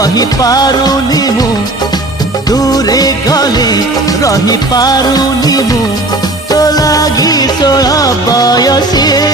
रही पारुनी मु दूरे गले रही पारुनी मु तो लागी 16 बयसी